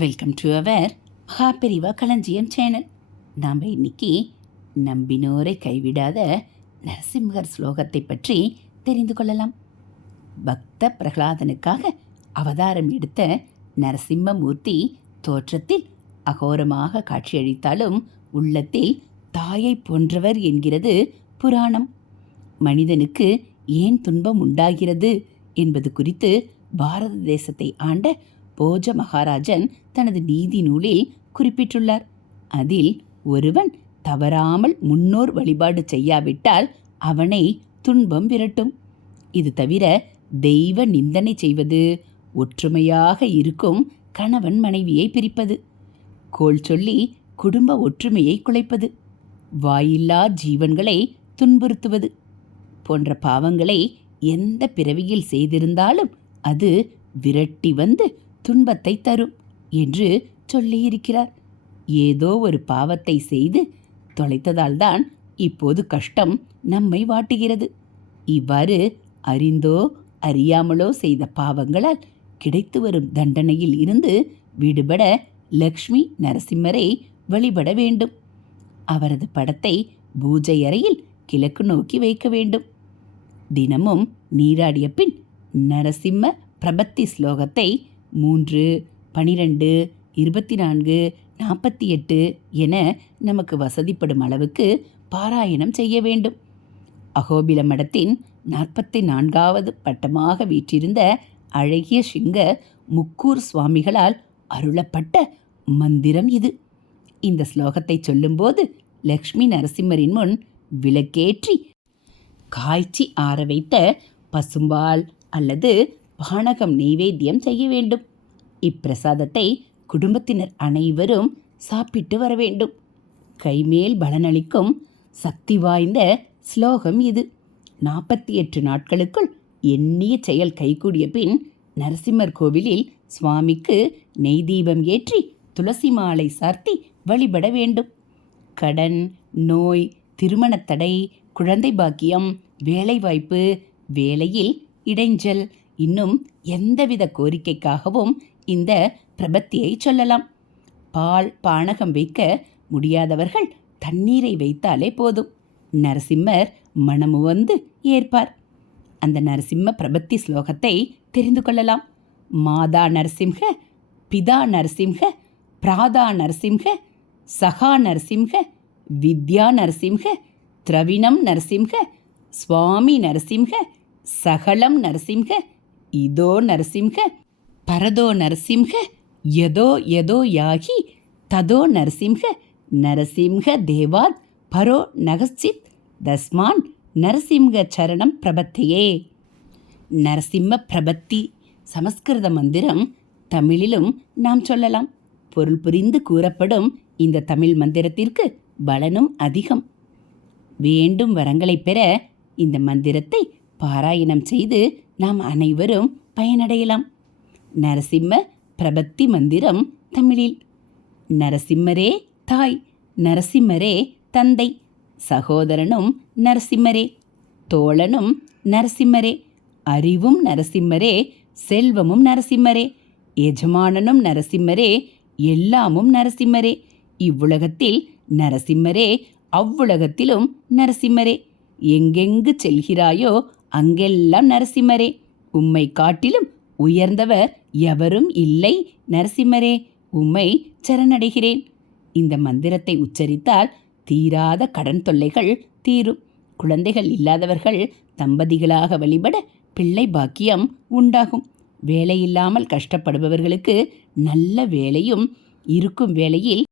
Welcome to our Maha Periyava களஞ்சியம் channel நாம் இன்னைக்கு நம்பினோரை கைவிடாத நரசிம்மர் ஸ்லோகத்தை பற்றி தெரிந்து கொள்ளலாம். பக்த பிரகலாதனுக்காக அவதாரம் எடுத்த நரசிம்மமூர்த்தி தோற்றத்தில் அகோரமாக காட்சியளித்தாலும் உள்ளத்தில் தாயை போன்றவர் என்கிறது புராணம். மனிதனுக்கு ஏன் துன்பம் உண்டாகிறது என்பது குறித்து பாரத தேசத்தை ஆண்ட போஜ மகாராஜன் தனது நீதி நூலில் குறிப்பிட்டுள்ளார். அதில் ஒருவன் தவறாமல் முன்னோர் வழிபாடு செய்யாவிட்டால் அவனை துன்பம் விரட்டும். இது தவிர தெய்வ நிந்தனை செய்வது ஒற்றுமையாக இருக்கும் கணவன் மனைவியை பிரிப்பது. கோள் சொல்லி குடும்ப ஒற்றுமையை குலைப்பது. வாயில்லா ஜீவன்களை துன்புறுத்துவது போன்ற பாவங்களை எந்த பிறவியில் செய்திருந்தாலும் அது விரட்டி வந்து துன்பத்தை தரும் என்று சொல்லியிருக்கிறார். ஏதோ ஒரு பாவத்தை செய்து தொலைத்ததால்தான் இப்போது கஷ்டம் நம்மை வாட்டுகிறது. இவ்வாறு அறிந்தோ அறியாமலோ செய்த பாவங்களால் கிடைத்து வரும் தண்டனையில் இருந்து விடுபட லக்ஷ்மி நரசிம்மரை வழிபட வேண்டும். அவரது படத்தை பூஜை அறையில் கிழக்கு நோக்கி வைக்க வேண்டும். தினமும் நீராடிய பின் நரசிம்ம பிரபத்தி ஸ்லோகத்தை மூன்று பனிரெண்டு இருபத்தி நான்கு நாற்பத்தி எட்டு என நமக்கு வசதிப்படும் அளவுக்கு பாராயணம் செய்ய வேண்டும். அகோபில மடத்தின் நாற்பத்தி நான்காவது பட்டமாக வீற்றிருந்த அழகிய சிங்க முக்கூர் சுவாமிகளால் அருளப்பட்ட மந்திரம் இது. இந்த ஸ்லோகத்தை சொல்லும்போது லக்ஷ்மி நரசிம்மரின் முன் விளக்கேற்றி காய்ச்சி ஆற வைத்த பசும்பால் அல்லது பானகம் நெய்வேத்தியம் செய்ய வேண்டும். இப்பிரசாதத்தை குடும்பத்தினர் அனைவரும் சாப்பிட்டு வர வேண்டும். கைமேல் பலனளிக்கும் சக்தி வாய்ந்த ஸ்லோகம் இது. நாற்பத்தி எட்டு நாட்களுக்குள் எண்ணிய செயல் கைகூடிய பின் நரசிம்மர் கோவிலில் சுவாமிக்கு நெய் தீபம் ஏற்றி துளசி மாலை சார்த்தி வழிபட வேண்டும். கடன் நோய் திருமணத்தடை குழந்தை பாக்கியம் வேலைவாய்ப்பு வேலையில் இடைஞ்சல் இன்னும் எந்தவித கோரிக்கைக்காகவும் இந்த பிரபத்தியை சொல்லலாம். பால் பானகம் வைக்க முடியாதவர்கள் தண்ணீரை வைத்தாலே போதும். நரசிம்மர் மனமு வந்து ஏற்பார். அந்த நரசிம்ம பிரபத்தி ஸ்லோகத்தை தெரிந்து கொள்ளலாம். மாதா நரசிம்ஹ பிதா நரசிம்ஹ பிராதா நரசிம்ஹ சகா நரசிம்ஹ வித்யா நரசிம்ஹ திரவிணம் நரசிம்ஹ சுவாமி நரசிம்ஹ சகலம் நரசிம்ஹ இதோ நரசிம்ஹ பரதோ நரசிம்ஹ யதோ எதோ யாகி ததோ நரசிம்ஹ நரசிம்ஹ தேவாத் பரோ நகச்சித் தஸ்மான் நரசிம்ஹ சரணம் பிரபத்தையே. நரசிம்ம பிரபத்தி சமஸ்கிருத மந்திரம் தமிழிலும் நாம் சொல்லலாம். பொருள் புரிந்து கூறப்படும் இந்த தமிழ் மந்திரத்திற்கு பலனும் அதிகம். வேண்டும் வரங்களை பெற இந்த மந்திரத்தை பாராயணம் செய்து நாம் அனைவரும் பயனடையலாம். நரசிம்ம பிரபத்தி மந்திரம் தமிழில். நரசிம்மரே தாய் நரசிம்மரே தந்தை சகோதரனும் நரசிம்மரே தோழனும் நரசிம்மரே அறிவும் நரசிம்மரே செல்வமும் நரசிம்மரே எஜமானனும் நரசிம்மரே எல்லாமும் நரசிம்மரே இவ்வுலகத்தில் நரசிம்மரே அவ்வுலகத்திலும் நரசிம்மரே எங்கெங்கு செல்கிறாயோ அங்கெல்லாம் நரசிம்மரே. உம்மை காட்டிலும் உயர்ந்தவர் எவரும் இல்லை நரசிம்மரே. உம்மை சரணடைகிறேன். இந்த மந்திரத்தை உச்சரித்தால் தீராத கடன் தொல்லைகள் தீரும். குழந்தைகள் இல்லாதவர்கள் தம்பதிகளாக வழிபட பிள்ளை பாக்கியம் உண்டாகும். வேலையில்லாமல் கஷ்டப்படுபவர்களுக்கு நல்ல வேலையும் இருக்கும் வேளையில்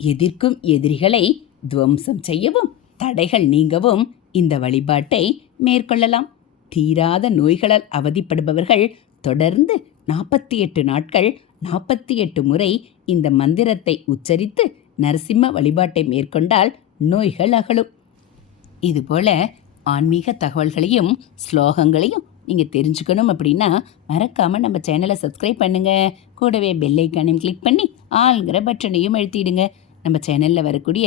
எதிர்க்கும் எதிரிகளை துவம்சம் செய்யவும் தடைகள் நீங்கவும் இந்த வழிபாட்டை மேற்கொள்ளலாம். தீராத நோய்களால் அவதிப்படுபவர்கள் தொடர்ந்து நாற்பத்தி எட்டு நாட்கள் நாற்பத்தி எட்டு முறை இந்த மந்திரத்தை உச்சரித்து நரசிம்ம வழிபாட்டை மேற்கொண்டால் நோய்கள் அகலும். இதுபோல ஆன்மீக தகவல்களையும் ஸ்லோகங்களையும் நீங்கள் தெரிஞ்சுக்கணும் அப்படின்னா மறக்காமல் நம்ம சேனலை சப்ஸ்கிரைப் பண்ணுங்கள் கூடவே பெல்லைக்கானையும் கிளிக் பண்ணி ஆளுங்கிற பட்டனையும் எழுத்திடுங்க நம்ம சேனலில் வரக்கூடிய